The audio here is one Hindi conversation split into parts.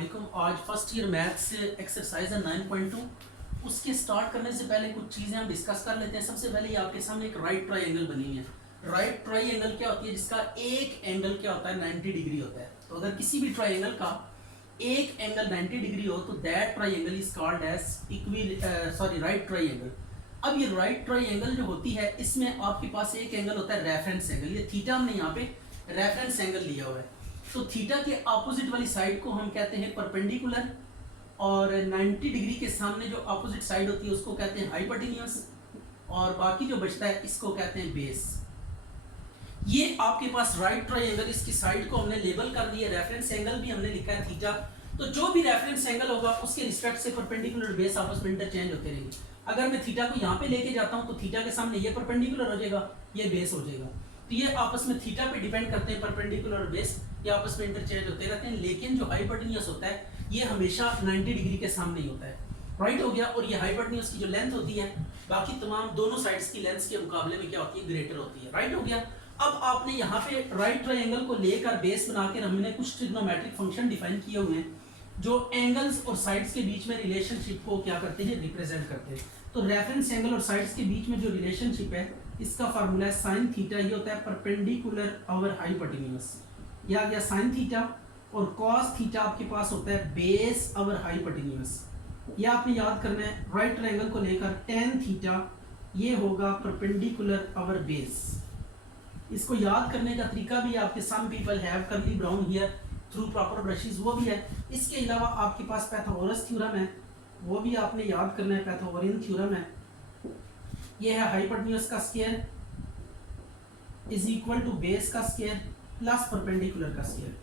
वालेकुम। आज फर्स्ट ईयर मैथ्स से एक्सरसाइज है 9.2। उसके स्टार्ट करने से पहले कुछ चीज़ें हम डिस्कस कर लेते हैं। सबसे पहले आपके सामने एक राइट ट्राइंगल बनी है। राइट ट्राइंगल क्या होती है? जिसका एक एंगल क्या होता है 90 डिग्री होता है। तो अगर किसी भी ट्राइंगल का एक एंगल 90 डिग्री हो तो that triangle is called as right triangle. अब ये राइट ट्राइंगल जो होती है इसमें आपके पास एक एंगल होता है रेफरेंस एंगल। ये थीटा हमने यहाँ पे रेफरेंस एंगल लिया हुआ है। तो थीटा के अपोजिट वाली साइड को हम कहते हैं परपेंडिकुलर, और 90 डिग्री के सामने जो अपोजिट साइड होती है उसको कहते हैं हाइपोटेन्यूज, और बाकी जो बचता है इसको कहते हैं बेस। ये आपके पास राइट ट्राइंगल, इसकी साइड को हमने लेबल कर दिया, रेफरेंस एंगल भी हमने लिखा है थीटा। तो जो भी रेफरेंस एंगल होगा उसके रिस्पेक्ट से परपेंडिकुलर बेस आपस में इंटरचेंज होते रहेंगे। अगर मैं थीटा को यहाँ पे लेके जाता हूँ तो थीटा के सामने ये परपेंडिकुलर हो जाएगा, ये बेस हो जाएगा। तो ये आपस में थीटा पे डिपेंड करते हैं, परपेंडिकुलर और बेस ये आपस में इंटरचेंज होते रहते हैं। लेकिन जो हाइपोटेन्यूज होता है ये हमेशा 90 डिग्री के सामने ही होता है। राइट हो गया। और ये हाइपोटेन्यूज की जो लेंथ होती है बाकी तमाम दोनों साइड्स की लेंथ के मुकाबले में क्या होती है, ग्रेटर होती है। राइट हो गया। अब आपने यहाँ पे राइट ट्राइंगल को लेकर बेस बनाकर हमने कुछ ट्रिग्नोमेट्रिक फंक्शन डिफाइन किए हुए हैं जो एंगल्स और साइड्स के बीच में रिलेशनशिप को क्या करते हैं, रिप्रेजेंट करते हैं। तो रेफरेंस एंगल और साइड्स के बीच में जो रिलेशनशिप है इसका फार्मूला है साइन थीटा। ये होता है परपेंडिकुलर ओवर हाइपोटेन्यूज, ये आ गया साइन थीटा। और कॉस थीटा आपके पास होता है बेस ओवर हाइपोटेन्यूज। ये आपने याद करना है। राइट ट्रायंगल को लेकर टेन थीटा ये होगा परपेंडिकुलर ओवर बेस। इसको याद करने का तरीका भी आपके some people have curly brown hair through proper brushes, वो भी है। इसके अलावा आपके पास पाइथागोरस थ्योरम है, वो भी आपने याद करना है, पाइथागोरियन थ्योरम है। ये है हाइपोटेन्यूज का square is equal to base का स्क्वायर प्लस परपेंडिकुलर का स्क्वायर।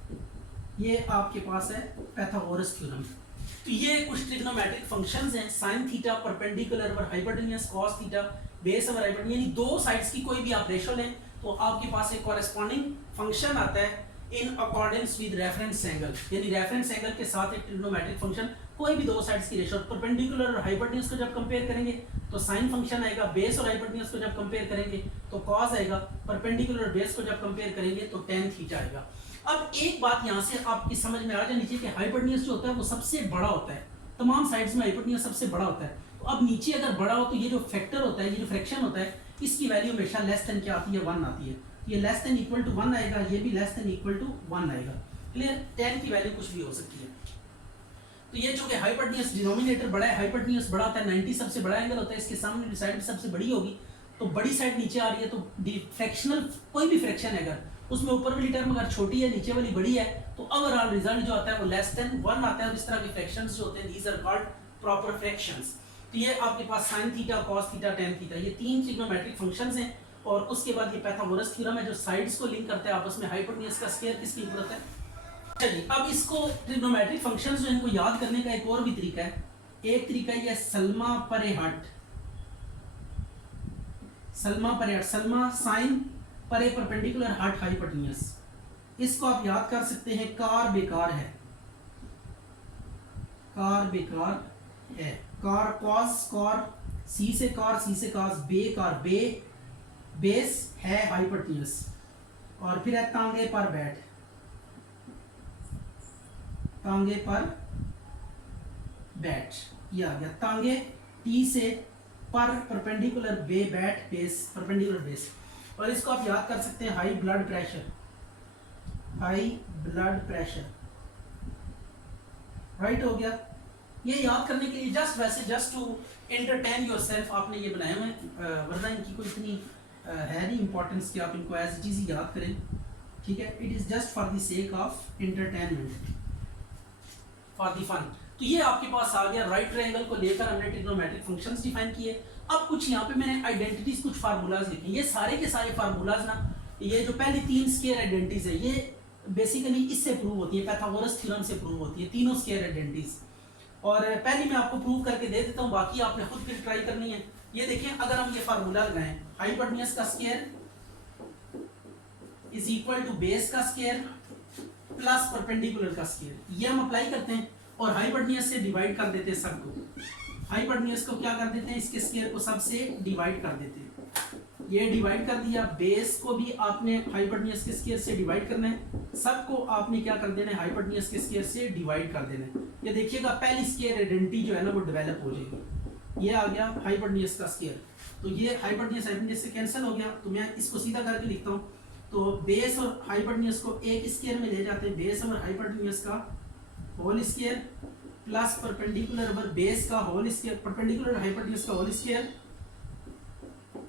ये आपके पास है पाइथागोरस थ्योरम। तो ये कुछ ट्रिग्नोमेट्रिक फंक्शंस हैं, साइन थीटा परपेंडिकुलर और हाइपोटेन्यूज, कॉस थीटा बेस और हाइपोटेन्यूज, यानी दो साइड्स की कोई भी आप रेशो लें तो आपके पास एक कॉरेस्पॉन्डिंग फंक्शन आता है in accordance with reference angle. यानी रेफरेंस एंगल के साथ एक ट्रिग्नोमेट्रिक फंक्शन, कोई भी दो साइड्स की रेशो। परपेंडिकुलर और हाइपोटेन्यूज को जब कंपेयर करेंगे तो साइन फंक्शन आएगा, बेस और हाइपोटेन्यूज को जब कंपेयर करेंगे तो कॉस आएगा, परपेंडिकुलर और बेस को जब कंपेयर करेंगे तो टेन थीटा आएगा। अब एक बात यहाँ से आपकी समझ में आ जानी चाहिए कि हाइपोटेन्यूज जो होता है वो सबसे बड़ा होता है, तमाम साइड्स में हाइपोटेन्यूज सबसे बड़ा होता है। तो अब नीचे अगर बड़ा हो तो ये जो फैक्टर होता है, ये जो फ्रैक्शन होता है, इसकी वैल्यू हमेशा लेस देन क्या आती है, 1 आती है। ये लेस देन इक्वल टू 1 आएगा, ये भी लेस देन इक्वल टू 1 आएगा। क्लियर? 10 की वैल्यू कुछ भी हो सकती है। तो ये जो कि हाइपोटेन्यूज डिनोमिनेटर बड़ा है, हाइपोटेन्यूज बड़ा होता है, 90 सबसे बड़ा एंगल होता है, इसके सामने साइड भी सबसे बड़ी होगी, तो बड़ी साइड नीचे आ रही है। तो फ्रैक्शनल कोई भी फ्रैक्शन है अगर उसमें ऊपर वाली टर्म अगर छोटी है नीचे वाली बड़ी है तो ओवरऑल रिजल्ट जो आता है वो लेस देन 1 आता है। और इस तरह के फ्रैक्शंस जो होते हैं these are called proper fractions. तो ये आपके पास sin theta, cos theta, tan theta, ये तीन ट्रिग्नोमेट्रिक फंक्शंस हैं। और उसके बाद ये पाइथागोरस थ्योरम है जो साइड्स को लिंक करते हैं आपस में। हाइपोटेन्यूज का स्क्वायर किसकी इक्वल होता है? चलिए अब इसको ट्रिग्नोमेट्रिक फंक्शंस जो इनको याद करने का एक और भी तरीका है। एक तरीका ये सल्मा परेहट, सल्मा परेहट, सल्मा साइन परे परपेंडिकुलर हट हाइपोटेन्यूज। इसको आप याद कर सकते हैं, कार बेकार है, कार बेकार है, कार कॉस कार, सी से कार, सी से कॉस, बे कार बे, बेस है हाइपोटेन्यूज। और फिर है तांगे पर बैठ, तांगे पर बैठ, ये आ गया तांगे, टी से पर परपेंडिकुलर बे बैठ बेस, परपेंडिकुलर बेस। और इसको आप याद कर सकते हैं high blood pressure, high blood pressure. Right हो गया। ये याद करने के लिए जस्ट वैसे जस्ट टू एंटरटेन योरसेल्फ आपने ये बनाए हुए हैं, वरना इनकी कोई इतनी है नहीं इंपॉर्टेंस कि आप इनको एज इट इज ही याद करें। ठीक है, it is just for the sake of entertainment, for the fun. तो ये आपके पास आ गया राइट ट्रायंगल को लेकर हमने ट्रिग्नोमेट्रिक फंक्शंस डिफाइन किए। अब कुछ यहाँ पे मैंने आइडेंटिटीज, कुछ फार्मूलाज लिखे। ये सारे के सारे फार्मूलाज ना, ये जो पहली तीन स्केयर आइडेंटिटीज है ये बेसिकली इससे प्रूव होती है, पाइथागोरस थ्योरम से प्रूव होती है, तीनों स्केयर आइडेंटिटीज। और पहली मैं आपको प्रूव करके दे देता हूँ, बाकी आपने खुद फिर ट्राई करनी है। ये देखिए, अगर हम ये फार्मूला लगाएं, हाइपोटेन्यूज का square is equal to base का स्क्वायर प्लस परपेंडिकुलर का स्क्वायर, ये हम अप्लाई करते हैं और हाइपोटेन्यूज से डिवाइड कर देते हैं सबको। हाइपोटेन्यूज को क्या कर देते हैं, इसके स्क्वायर को सबसे डिवाइड कर देते हैं। ये डिवाइड कर दिया, बेस को भी आपने हाइपोटेन्यूज के स्क्वायर से डिवाइड करना है, सबको आपने क्या कर देना है, हाइपोटेन्यूज के स्क्वायर से डिवाइड कर देना है। ये देखिएगा पहली स्क्वायर आइडेंटिटी जो है ना वो डेवलप हो जाएगी। ये आ गया हाइपोटेन्यूज का स्क्वायर, तो ये हाइपोटेन्यूज से कैंसिल हो गया, तो मैं इसको सीधा करके लिखता हूँ। तो बेस और हाइपोटेन्यूज को एक स्क्वायर में ले जाते हैं, बेस और हाइपोटेन्यूज का whole square plus perpendicular over base का होल स्क्वायर, परपेंडिकुलर हाइपोटेन्यूज का whole square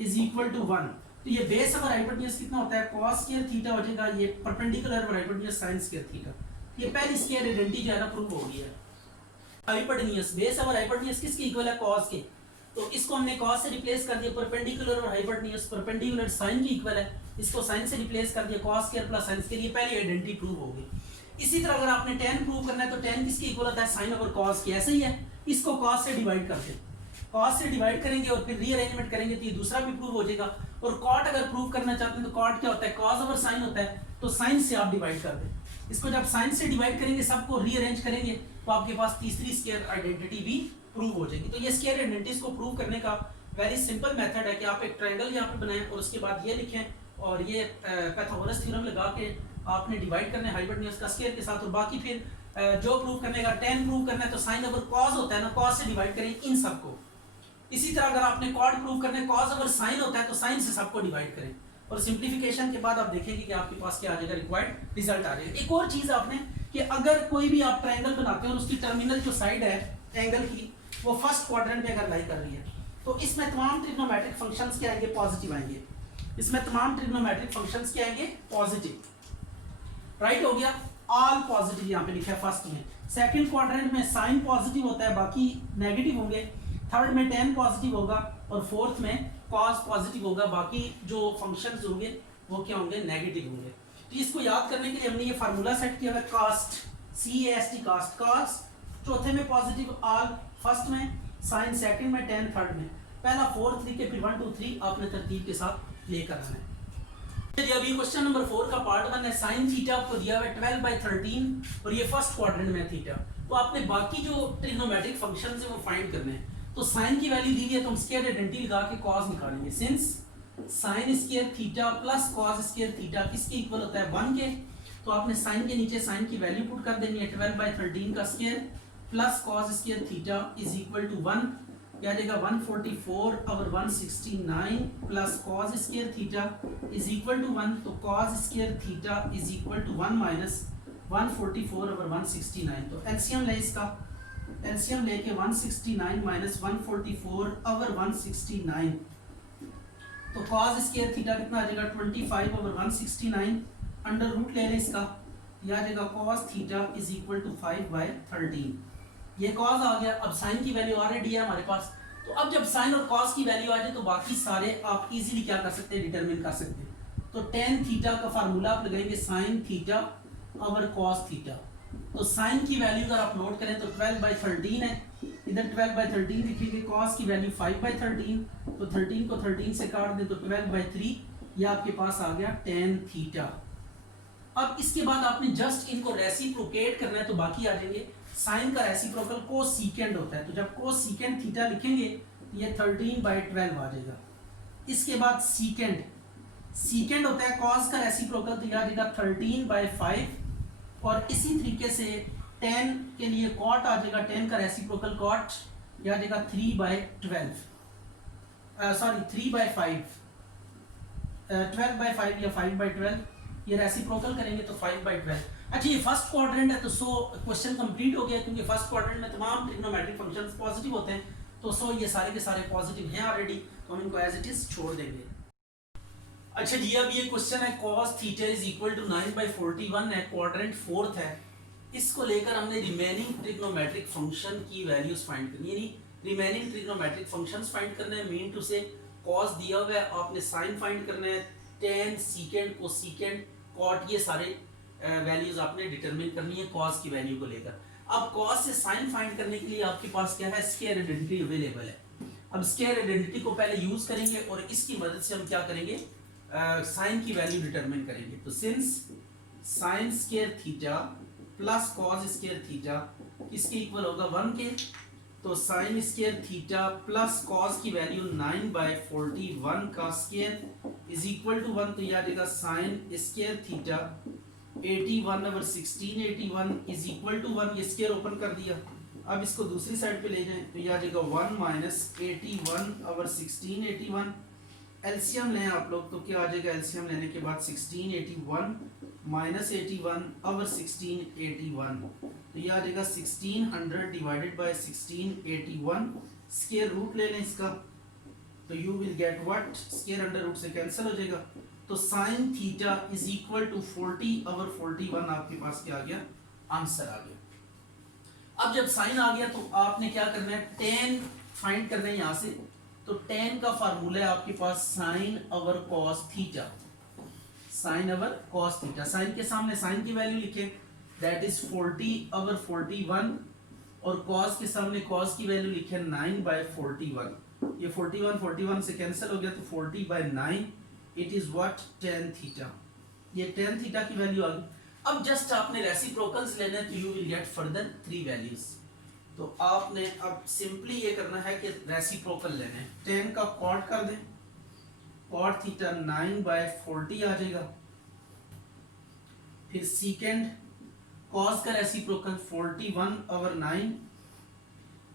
is equal to 1। तो ये बेस ओवर हाइपोटेन्यूज कितना होता है, cos स्क्वायर थीटा हो जाएगा, ये perpendicular over hypotenuse sin square theta. ये पहली स्क्वायर आइडेंटिटी जो है ना प्रूव हो गई है। हाइपोटेन्यूज बेस ओवर हाइपोटेन्यूज किसके इक्वल है, cos के, तो इसको हमने cos से रिप्लेस कर दिया, परपेंडिकुलर और हाइपोटेन्यूज परपेंडिकुलर sin के इक्वल है, इसको sin से रिप्लेस कर दिया, cos square plus sin square, ये पहली आइडेंटिटी प्रूव हो गई। इसी तरह अगर आपने tan प्रूव करना है तो tan किसके इक्वल होता है, sin ओवर cos के, ऐसे ही है, इसको cos से डिवाइड करते हैं, cos से डिवाइड करेंगे और फिर रीअरेंजमेंट करेंगे तो ये दूसरा भी प्रूव हो जाएगा। और cot अगर प्रूव करना चाहते हैं तो cot क्या होता है, cos ओवर sin होता है, तो sin से आप डिवाइड कर दें, इसको जब sin से डिवाइड करेंगे सबको रीअरेंज करेंगे तो आपके पास तीसरी स्क्वायर आइडेंटिटी भी प्रूव हो जाएगी। तो ये स्क्वायर आइडेंटिटीज को प्रूव करने का वेरी सिंपल मेथड है कि आप एक ट्रायंगल यहाँ पे बनाएं और उसके बाद ये लिखें और ये पाइथागोरस थ्योरम लगा के आपने डिवाइड करना है हाइपोटेन्यूज का स्क्वायर के साथ, और बाकी फिर जो प्रूव करने का tan प्रूव करना है तो sin ओवर cos होता है ना, cos से डिवाइड करें इन सबको। इसी तरह अगर आपने cot प्रूव करना है, cos ओवर sin होता है तो sin से सबको डिवाइड करें, और सिंप्लीफिकेशन के बाद आप देखेंगे कि आपके पास क्या आ जाएगा, रिक्वायर्ड रिजल्ट आ जाएगा। एक और चीज आपने कि अगर कोई भी आप ट्रायंगल बनाते हैं और उसकी टर्मिनल जो साइड है एंगल की वो फर्स्ट क्वाड्रेंट में अगर लाई कर रही है तो इसमें तमाम ट्रिग्नोमेट्रिक फंक्शंस क्या आएंगे, पॉजिटिव आएंगे, इसमें तमाम ट्रिग्नोमेट्रिक फंक्शंस क्या आएंगे, पॉजिटिव। राइट हो गया, ऑल पॉजिटिव यहाँ पे लिखा है फर्स्ट में। सेकंड क्वाड्रेंट में साइन पॉजिटिव होता है, बाकी नेगेटिव होंगे। थर्ड में tan पॉजिटिव होगा और फोर्थ में cos पॉजिटिव होगा, बाकी जो फंक्शंस होंगे वो क्या होंगे, नेगेटिव होंगे। तो इसको याद करने के लिए हमने ये फार्मूला सेट किया है, कास्ट CAST कास्ट, cos चौथे में पॉजिटिव, ऑल फर्स्ट में, साइन सेकंड में, tan थर्ड में। पहला 4 3 के फिर 1 2 3 आपने तरतीब के साथ लेकर आना है। चलिए अभी क्वेश्चन नंबर 4 का पार्ट 1 है, साइन थीटा आपको दिया हुआ है 12/13 और ये फर्स्ट क्वाड्रेंट में थीटा, तो आपने बाकी जो ट्रिग्नोमेट्रिक फंक्शंस हैं वो फाइंड करने हैं। तो साइन की वैल्यू दी हुई है तो हम स्क्वायर आइडेंटिटी लगा के cos निकालेंगे, since sine square theta plus cos square theta किसके इक्वल होता है, 1 के, तो आपने साइन के नीचे साइन की वैल्यू पुट कर देनी है, 12/13 का square plus cos square theta is equal to 1, क्या आ जाएगा 144 over 169 plus cos square theta is equal to 1, तो cos square theta is equal to 1 minus 144 over 169। तो एलसीएम ले इसका, एलसीएम लेके 169 माइनस 144 ओवर 169, तो cos स्क्वायर थीटा कितना आ जाएगा 25 ओवर 169, अंडर रूट ले लें इसका, यह आ जाएगा cos theta is equal to 5/13। ये cos आ गया, अब sin की वैल्यू ऑलरेडी है हमारे पास, तो अब जब sin और cos की वैल्यू आ जाए तो बाकी सारे आप इजीली क्या कर सकते हैं, डिटरमिन कर सकते हैं। तो tan थीटा का फार्मूला आप लगाएंगे sin theta over cos theta, तो sin की वैल्यू अगर आप नोट करें तो 12/13 है, इधर 12/13 लिखेंगे, cos की वैल्यू 5/13, तो 13 को 13 से काट दें तो 12/3, ये आपके पास आ गया tan थीटा। अब इसके बाद आपने जस्ट इनको रेसिप्रोकेट करना है तो बाकी आ जाएंगे, साइन का रेसिप्रोकल कोसेकेंड होता है, तो जब कोसेकेंड थीटा लिखेंगे तो ये 13/12 आ जाएगा। इसके बाद सीकेंड, सीकेंड होता है cos का रेसिप्रोकल, तो यह आ जाएगा 13/5, और इसी तरीके से tan के लिए cot आ जाएगा, tan का रेसिप्रोकल cot, यह आ जाएगा 3/12, सॉरी 3/5, 12/5 या 5/12, ये रेसिप्रोकल करेंगे तो 5/12। अच्छा ये फर्स्ट क्वाड्रेंट है तो सो क्वेश्चन कंप्लीट हो गया, क्योंकि फर्स्ट क्वाड्रेंट में तमाम ट्रिग्नोमेट्रिक फंक्शंस पॉजिटिव होते हैं, तो सो ये सारे के सारे पॉजिटिव हैं ऑलरेडी, तो हम इनको एज इट इज छोड़ देंगे। अच्छा जी अब ये क्वेश्चन है cos theta is equal to 9/41 है, क्वाड्रेंट फोर्थ है, इसको लेकर हमने रिमेनिंग ट्रिग्नोमेट्रिक फंक्शन की वैल्यूज फाइंड करनी है, यानी रिमेनिंग ट्रिग्नोमेट्रिक फंक्शंस फाइंड करना है। मीन टू से cos दिया हुआ है, आपने साइन फाइंड करना है, tan सीकेंड कोसेकेंड cot, ये सारे वैल्यूज आपने डिटरमिन करनी है cos की वैल्यू को लेकर। अब cos से sin फाइंड करने के लिए आपके पास क्या है, स्क्वायर आइडेंटिटी अवेलेबल है। अब स्क्वायर आइडेंटिटी को पहले यूज करेंगे और इसकी मदद से हम क्या करेंगे, sin की वैल्यू डिटरमिन करेंगे। तो since sin square theta plus cos square theta किसके इक्वल होगा, 1 के, तो sin square theta plus cos की वैल्यू 9/41 का स्क्वायर इज इक्वल टू 1, तो यह आ जाएगा sin square theta 81/16 is equal to 1, ये स्क्वायर ओपन कर दिया। अब इसको दूसरी साइड पे ले जाएं तो ये आ जाएगा 1 माइनस 81/16 81। एलसीएम लें आप लोग तो क्या आ जाएगा, एलसीएम लेने के बाद 1681 माइनस 81/16 81, तो ये आ जाएगा 1600 डिवाइडेड बाय 1681। स्क्वायर रूट ले लें इसका तो you will get what, square under root से कैंसिल हो जाएगा, तो sine theta is equal to 40/41 आपके पास क्या आ गया, आंसर आ गया। अब जब साइन आ गया तो आपने क्या करना है, टेन फाइंड करना है यहां से। तो टेन का फार्मूला है आपके पास sine over cos theta, sine over cos theta. Sine के सामने साइन की वैल्यू लिखे, दैट इज 40/41, और कॉस के सामने कॉस की वैल्यू लिखे 9/41। ये 41 से कैंसिल हो गया तो 40/9, it is what, tan theta. ये tan थीटा की वैल्यू आ गई। अब जस्ट आपने रेसिप्रोकल्स लेने हैं तो you will gate further 3 values. तो आपने अब सिंपली ये करना है कि रेसिप्रोकल लेने हैं। tan का कॉट कर दें, कॉट थीटा 9/40 आ जाएगा। फिर सीकेंड कॉस का reciprocal 41/9,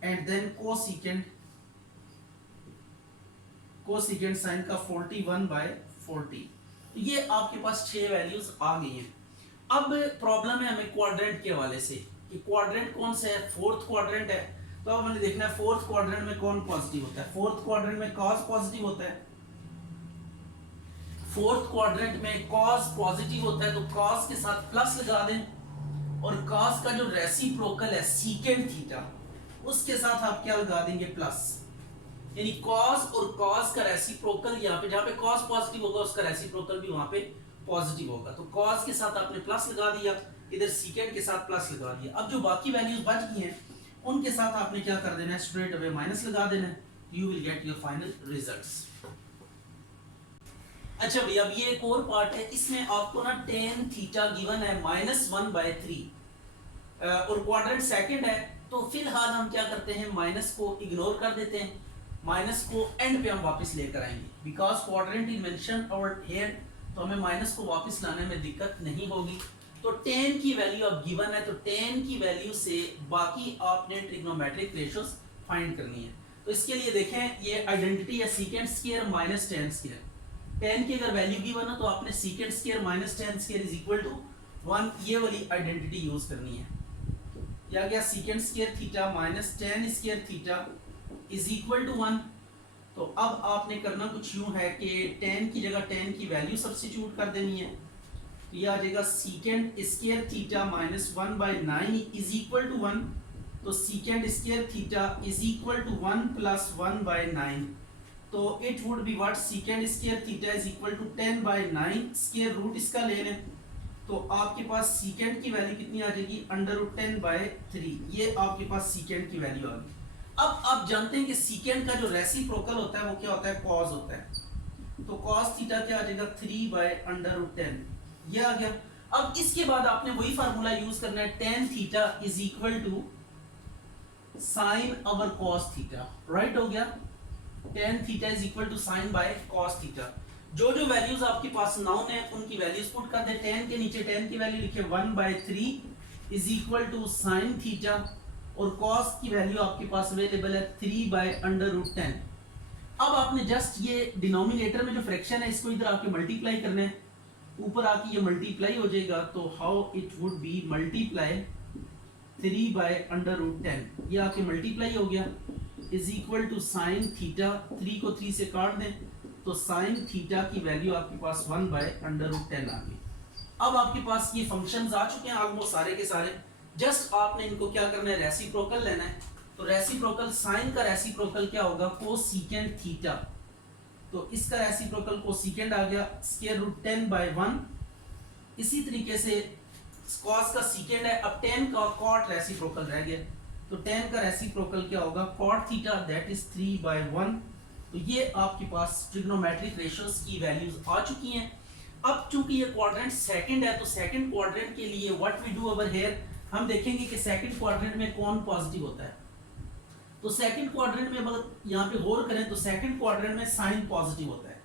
and then cosecant sine का 41/40। तो ये आपके पास 6 वैल्यूज आ गई हैं। अब प्रॉब्लम है हमें क्वाड्रेंट के हवाले से कि क्वाड्रेंट कौन सा है, फोर्थ क्वाड्रेंट है। तो अब हमें देखना है फोर्थ क्वाड्रेंट में कौन पॉजिटिव होता है। फोर्थ क्वाड्रेंट में कॉस पॉजिटिव होता है, फोर्थ क्वाड्रेंट में कॉस पॉजिटिव होता है, तो कॉस के साथ प्लस लगा दें, और कॉस का जो रेसिप्रोकल है सीकेंड थीटा, उसके साथ आप क्या लगा देंगे, प्लस। यानी कॉस और कॉस का रेसिप्रोकल यहाँ पे, जहाँ पे कॉस पॉजिटिव होगा उसका रेसिप्रोकल भी वहां पे पॉजिटिव होगा। तो कॉस के साथ आपने प्लस लगा दिया, इधर सीकेंड के साथ प्लस लगा दिया। अब जो बाकी वैल्यूज बच गई हैं उनके साथ आपने क्या कर देना है, स्ट्रेट अवे माइनस लगा देना है, you will get your final results. अच्छा भाई, अब ये एक और पार्ट है, इसमें आपको ना tan थीटा गिवन है -1/3, और क्वाड्रेंट सेकंड है। तो फिलहाल हम क्या करते हैं, माइनस को इग्नोर कर देते हैं, माइनस को एंड पे हम वापस लेकर आएंगे, because quadrant is mention over here, तो हमें माइनस को वापस लाने में दिक्कत नहीं होगी। तो tan की वैल्यू अब गिवन है, तो tan की वैल्यू से बाकी आपने ट्रिग्नोमेट्रिक रेशियोज फाइंड करनी है। तो इसके लिए देखें, ये आइडेंटिटी है secant square minus tan square. tan की अगर वैल्यू गिवन है तो आपने secant square minus tan square is equal to 1, ये वाली आइडेंटिटी यूज करनी है। क्या गया, secant square theta minus tan square theta is equal to 1। तो अब आपने करना कुछ यूं है कि tan की जगह tan की वैल्यू सब्स्टिट्यूट कर देनी है। तो ये आ जाएगा secant square theta minus 1/9 is equal to 1। तो secant square theta is equal to 1 plus 1/9, तो it would be what, secant square theta is equal to 10/9, square root इसका ले लें तो आपके पास सीकेंड की वैल्यू कितनी आ जाएगी, √10/3। ये आपके पास सीकेंड की वैल्यू आ गई। अब आप जानते हैं कि सीकेंड का जो रेसिप्रोकल होता है वो क्या होता है, कॉस होता है। तो कॉस थीटा क्या आ जाएगा, 3/√10, ये आ गया। अब इसके बाद आपने वही फार्मूला यूज करना है, tan theta is equal to sine over cos theta, right हो गया। tan theta is equal to sine by cos theta. जो जो वैल्यूज आपके पास नाउन है उनकी वैल्यूज पुट कर दे। tan के नीचे tan की वैल्यू लिखे 1/3 is equal to sine theta, और cos की वैल्यू आपके पास अवेलेबल है 3/√10। अब आपने जस्ट ये डिनोमिनेटर में जो फ्रैक्शन है इसको इधर आके मल्टीप्लाई करना है, ऊपर आके ये मल्टीप्लाई हो जाएगा, तो how it would be multiply 3/√10, ये आके मल्टीप्लाई हो गया, is equal to sine theta, 3 को 3 से काट दें तो साइन थीटा की वैल्यू आपके पास 1/√10 आ गई। अब आपके पास ये फंक्शंस आ चुके हैं ऑलमोस्ट सारे के सारे, जस्ट आपने इनको क्या करना है, रेसिप्रोकल लेना है। तो रेसिप्रोकल, साइन का रेसिप्रोकल क्या होगा, कोसेकेंड थीटा, तो इसका रेसिप्रोकल कोसेकेंड आ गया √10/1। इसी तरीके से कॉस का सीकेंड है, अब tan का कॉट रेसिप्रोकल रह गया, तो tan का रेसिप्रोकल क्या होगा, कॉट थीटा, दैट इज 3/1। तो ये आपके पास ट्रिग्नोमेट्रिक रेशियोज की वैल्यूज आ चुकी हैं। अब चूंकि ये क्वाड्रेंट सेकंड है तो सेकंड क्वाड्रेंट के लिए what we do over here, हम देखेंगे कि सेकंड क्वाड्रेंट में कौन पॉजिटिव होता है। तो सेकंड क्वाड्रेंट में अगर यहाँ पे गौर करें तो सेकंड क्वाड्रेंट में साइन पॉजिटिव होता है,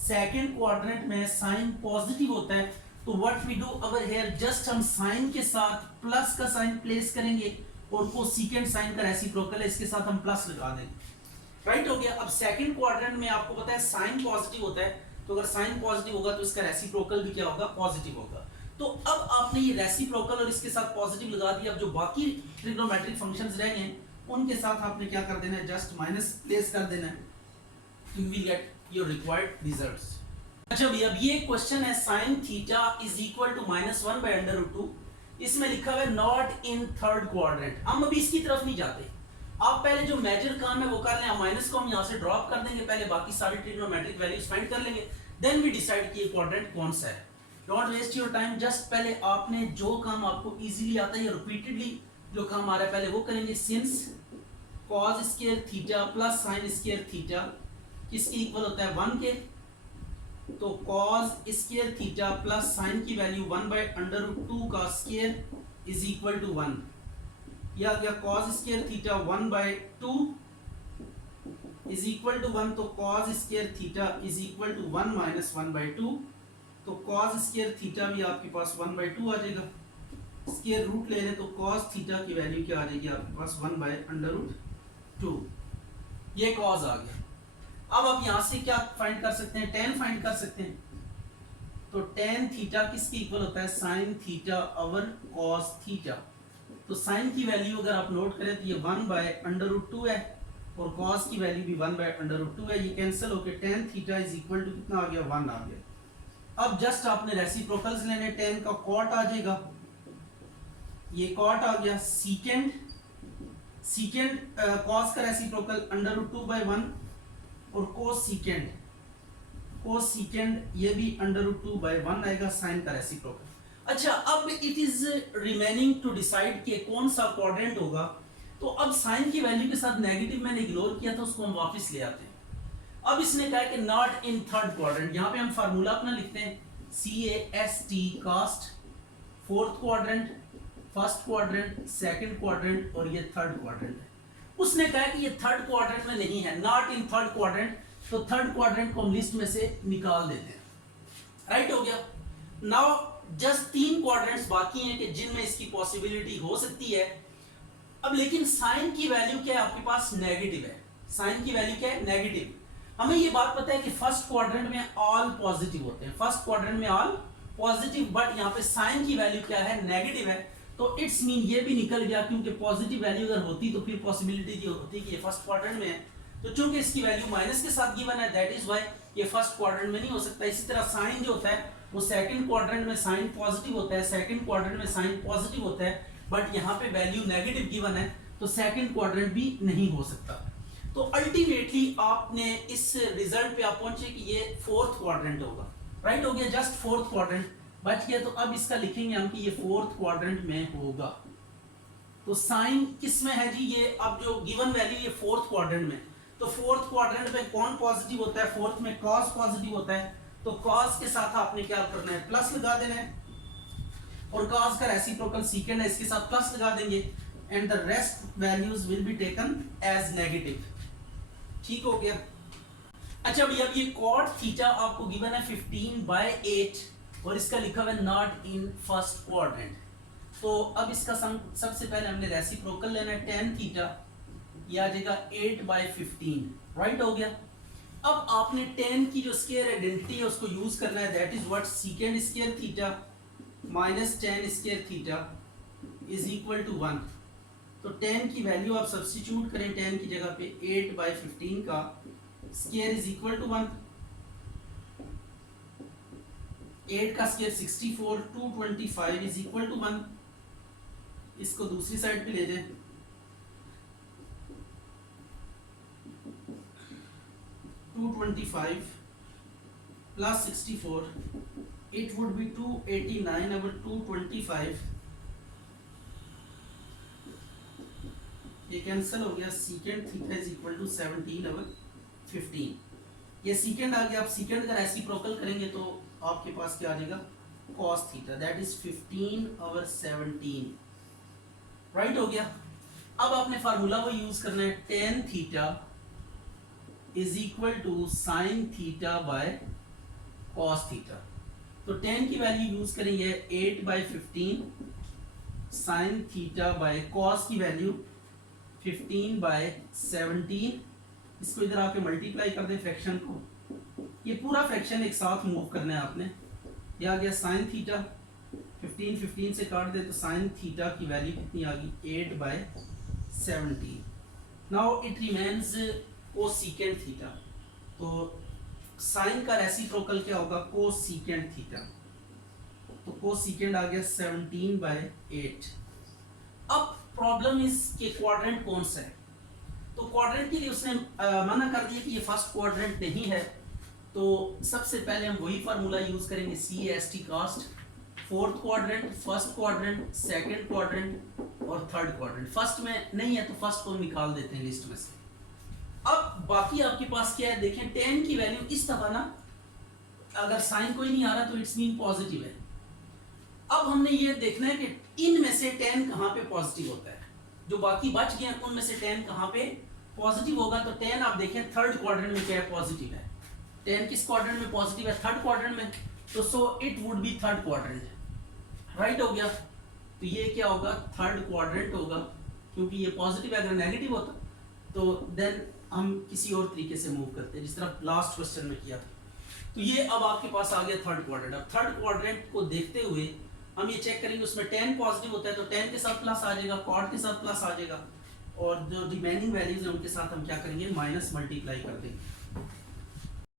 सेकंड क्वाड्रेंट में साइन पॉजिटिव होता है। तो what we do over here, just हम साइन के साथ प्लस का साइन प्लेस करेंगे और कोसेकेंट साइन का रेसिप्रोकल है, इसके साथ हम प्लस लगा देंगे। राइट हो गया। अब सेकंड क्वाड्रेंट में आपको पता है साइन पॉजिटिव होता है, तो अगर साइन पॉजिटिव होगा तो इसका रेसिप्रोकल भी क्या होगा, पॉजिटिव होगा। तो अब आपने ये रेसिप्रोकल और इसके साथ पॉजिटिव लगा दिया। अब जो बाकी ट्रिग्नोमेट्रिक फंक्शंस रह गए उनके साथ आपने क्या कर देना है, जस्ट माइनस प्लेस कर देना है, you will get your required results. अच्छा भैया, अब ये क्वेश्चन है sin theta is equal to -1/√2। इसमें लिखा हुआ है नॉट इन थर्ड क्वाड्रेंट। हम अभी इसकी तरफ नहीं जाते, आप पहले जो मेजर काम है वो कर लें। माइनस को हम यहाँ से ड्रॉप कर देंगे, पहले बाकी सारी ट्रिग्नोमेट्रिक वैल्यूज फाइंड कर लेंगे, देन वी डिसाइड कि ये क्वाड्रेंट कौन सा है। Don't waste your time, just पहले आपने जो काम आपको इजीली आता है या रिपीटेडली जो काम आ रहा है पहले वो करेंगे। Since cos square theta plus sin square theta किसके इक्वल होता है, 1 के, तो cos square theta plus sin की वैल्यू 1/√2 का स्क्वायर इज इक्वल टू 1। या गया cos square theta 1/2 is equal to 1, तो cos square theta is equal to 1 - 1/2, तो cos स्क्वायर थीटा भी आपके पास 1/2 आ जाएगा। स्क्वायर रूट ले लें तो cos थीटा की वैल्यू क्या आ जाएगी आपके पास, 1/√2। ये cos आ गया। अब आप यहां से क्या फाइंड कर सकते हैं, tan फाइंड कर सकते हैं। तो tan थीटा किसके इक्वल होता है, sin theta over cos theta. तो sin की वैल्यू अगर आप नोट करें तो ये 1/√2 है और cos की वैल्यू भी 1/√2 है। ये कैंसिल होकर tan theta is equal to कितना आ गया, 1 आ गया। अब जस्ट आपने रेसिप्रोकल्स लेने, tan का cot आ जाएगा, ये cot आ गया। सीकेंड cos का रेसिप्रोकल √2/1 और कोसेकेंड ये भी √2/1 आएगा, साइन का रेसिप्रोकल। अच्छा, अब it is remaining to decide कि कौन सा क्वाड्रेंट होगा। तो अब साइन की वैल्यू के साथ नेगेटिव मैंने इग्नोर किया था, उसको हम वापस ले आते हैं। अब इसने कहा कि नॉट इन थर्ड क्वाड्रेंट, यहाँ पे हम फार्मूला अपना लिखते हैं CAST, cast, fourth quadrant, first quadrant, second quadrant और ये थर्ड क्वाड्रेंट है। उसने कहा कि ये थर्ड क्वाड्रेंट में नहीं है, नॉट इन थर्ड क्वाड्रेंट, तो थर्ड क्वाड्रेंट को हम लिस्ट में से निकाल देते हैं। राइट हो गया। नाउ जस्ट 3 क्वाड्रेंट्स बाकी हैं कि जिनमें इसकी पॉसिबिलिटी हो सकती है। अब लेकिन साइन की वैल्यू क्या है आपके पास, नेगेटिव है। साइन की वैल्यू क्या है, नेगेटिव। हमें ये बात पता है कि फर्स्ट क्वाड्रेंट में ऑल पॉजिटिव होते हैं, फर्स्ट क्वाड्रेंट में ऑल पॉजिटिव, बट यहाँ पे साइन की वैल्यू क्या है, नेगेटिव है। तो इट्स मीन ये भी निकल गया, क्योंकि पॉजिटिव वैल्यू अगर होती तो फिर पॉसिबिलिटी ये होती कि ये फर्स्ट क्वाड्रेंट में है। तो चूंकि इसकी वैल्यू माइनस के साथ गिवन है, दैट इज व्हाई ये फर्स्ट क्वाड्रेंट में नहीं हो सकता। इसी तरह साइन जो होता है वो सेकंड क्वाड्रेंट में साइन पॉजिटिव होता है, सेकंड क्वाड्रेंट में साइन पॉजिटिव होता है, बट यहाँ पे वैल्यू नेगेटिव गिवन है, तो सेकंड क्वाड्रेंट भी नहीं हो सकता। तो अल्टीमेटली आपने इस रिजल्ट पे आप पहुंचे कि ये फोर्थ क्वाड्रेंट होगा। राइट हो गया, जस्ट फोर्थ क्वाड्रेंट बच गया। तो अब इसका लिखेंगे हम कि ये फोर्थ क्वाड्रेंट में होगा। तो साइन किस में है जी, ये अब जो गिवन वैल्यू ये फोर्थ क्वाड्रेंट में, तो फोर्थ क्वाड्रेंट में कौन पॉजिटिव होता है, फोर्थ में cos पॉजिटिव होता है, तो cos के साथ आपने क्या करना है, प्लस लगा देना है, और cos का रेसिप्रोकल सेकंड है, इसके साथ प्लस लगा देंगे, and the rest values will be taken as negative. ठीक हो गया। अच्छा भैया, अब ये cot थीटा आपको गिवन है 15/8 और इसका लिखा हुआ है नॉट इन फर्स्ट क्वाड्रेंट। तो अब इसका सबसे पहले हमने रेसिप्रोकल लेना है, tan थीटा ये आ जाएगा 8/15। राइट हो गया। अब आपने tan की जो स्क्वायर आइडेंटिटी है उसको यूज करना है, that is what, secant square theta minus tan square theta is equal to 1। तो tan की वैल्यू आप सब्स्टिट्यूट करें, tan की जगह पे 8/15 का स्क्वायर इज इक्वल टू 1। 8 का स्क्वायर 64, 225 इज इक्वल टू 1। इसको दूसरी साइड पे ले जाए, plus 64, it would be 289 over 225, ये कैंसिल हो गया। Secant theta is equal to 17 over 15, ये सेकंड आ गया। आप सेकंड का रेसिप्रोकल करेंगे तो आपके पास क्या आ जाएगा, cos theta, that is 15 over 17। Right हो गया। अब आपने फार्मूला वो यूज करना है, tan theta is equal to sine theta by cos theta. तो tan की वैल्यू यूज करेंगे 8/15 sin थीटा बाय cos की वैल्यू 15/17। इसको इधर आके मल्टीप्लाई कर दें फ्रैक्शन को, ये पूरा फ्रैक्शन एक साथ मूव करना है आपने। ये आ गया sin थीटा, 15 से काट दे तो sin थीटा की वैल्यू कितनी आ गई 8/17। Now it remains cosecant theta, तो sin का रेसिप्रोकल क्या होगा कोसेकेंट थीटा, तो कोसेकेंट आ गया 17/8। अब प्रॉब्लम इज के क्वाड्रेंट कौन सा है, तो क्वाड्रेंट के लिए उसने मना कर दिया कि ये फर्स्ट क्वाड्रेंट नहीं है। तो सबसे पहले हम वही फार्मूला यूज करेंगे CAST cast, fourth quadrant, first quadrant, second quadrant और थर्ड क्वाड्रेंट। फर्स्ट में नहीं है तो फर्स्ट को निकाल देते हैं लिस्ट में से। अब बाकी आपके पास क्या है देखें, tan की वैल्यू इस दफा ना अगर साइन कोई नहीं आ रहा तो इट्स मीन पॉजिटिव है। अब हमने ये देखना है कि इनमें से tan कहाँ पे पॉजिटिव होता है, जो बाकी बच गए हैं उनमें से tan कहाँ पे पॉजिटिव होगा। तो tan आप देखें थर्ड क्वाड्रेंट में क्या है पॉजिटिव है, tan किस क्वाड्रेंट में पॉजिटिव है थर्ड क्वाड्रेंट में, तो so it would B third quadrant, right हो गया। तो ये क्या होगा थर्ड क्वाड्रेंट होगा, क्योंकि ये पॉजिटिव है। अगर नेगेटिव होता तो देन हम किसी और तरीके से मूव करते हैं, जिस तरह लास्ट क्वेश्चन में किया था। तो ये अब आपके पास आ गया थर्ड क्वाड्रेंट। अब थर्ड क्वाड्रेंट को देखते हुए हम ये चेक करेंगे उसमें tan पॉजिटिव होता है तो tan के साथ प्लस आ जाएगा, cot के साथ प्लस आ जाएगा, और जो रिमेनिंग वैल्यूज है उनके साथ हम क्या करेंगे माइनस मल्टीप्लाई कर देंगे।